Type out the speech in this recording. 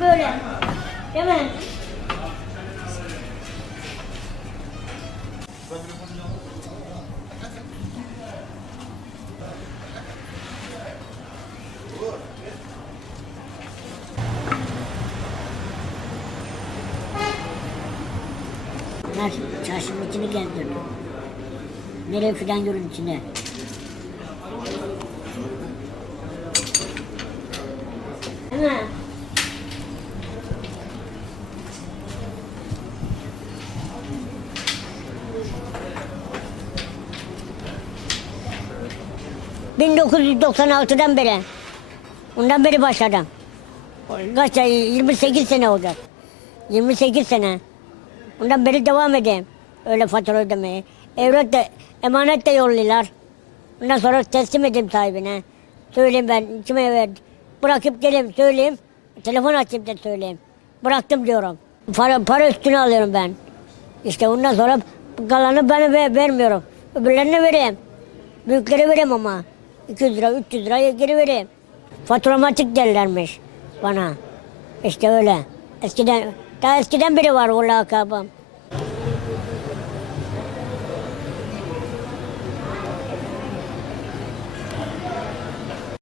Değil mi? Çarşı, çarşının içini gezdirdim. Nereye filan yolun içine. Değil mi? ...1996'dan beri. Ondan beri başladım. Kaç ay? 28 sene olacak. 28 sene. Ondan beri devam edeyim. Öyle fatura ödemeye. Evrak da, emanet de yolluyorlar. Ondan sonra teslim edeyim sahibine. Söyleyeyim ben kime verdim. Bırakıp geleyim söyleyeyim. Telefon açayım da söyleyeyim. Bıraktım diyorum. Para, para üstüne alıyorum ben. İşte ondan sonra kalanı ver, vermiyorum. Öbürlerine vereyim. Büyüklere vereyim ama. 200 lira, 300 lira geri vereyim. Faturamatik derlermiş bana. İşte öyle. Eskiden, daha eskiden beri var o lakabım.